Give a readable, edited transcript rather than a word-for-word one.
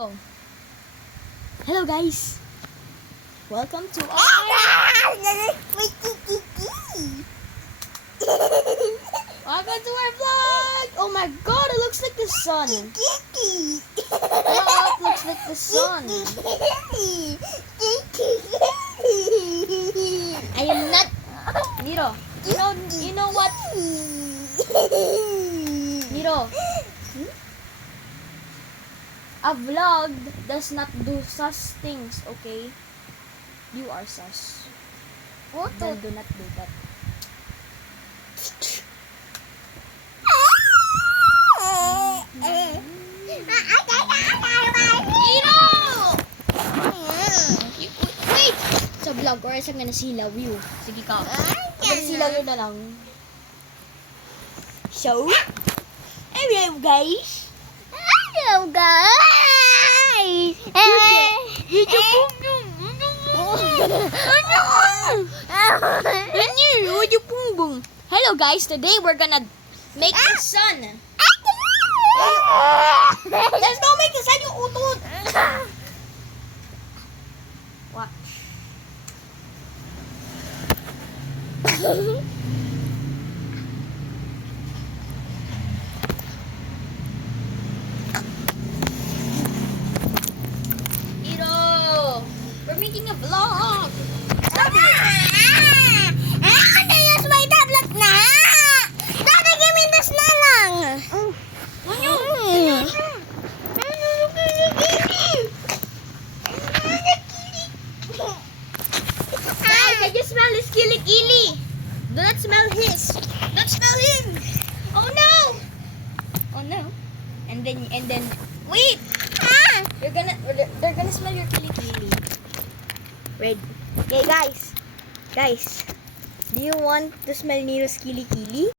Go. Hello guys. Welcome to our Welcome to our vlog. Oh my god, it looks like the sun. No, it looks like the sun. I am not Niro. You know what? Niro. A vlog does not do sus things, okay? You are sus. Then do not do that. Niro! Wait! Sa vlog or sa nga nasilaw you. Sige ka. Nasilaw yun na lang. So, hello guys! Hello guys! Hello guys, today we're gonna make the sun. Let's go make the sun, yung utod. Watch. Ito, we're making a vlog. Stop it. Use my tablet na! Daddy, give me this na lang! Guys, I just smell his kilikili. Do not smell his. Don't smell him. Oh no. Oh no. And then wait. They're gonna smell your kilikili. Wait. Okay, guys. Guys, do you want to smell Niro's kilikili?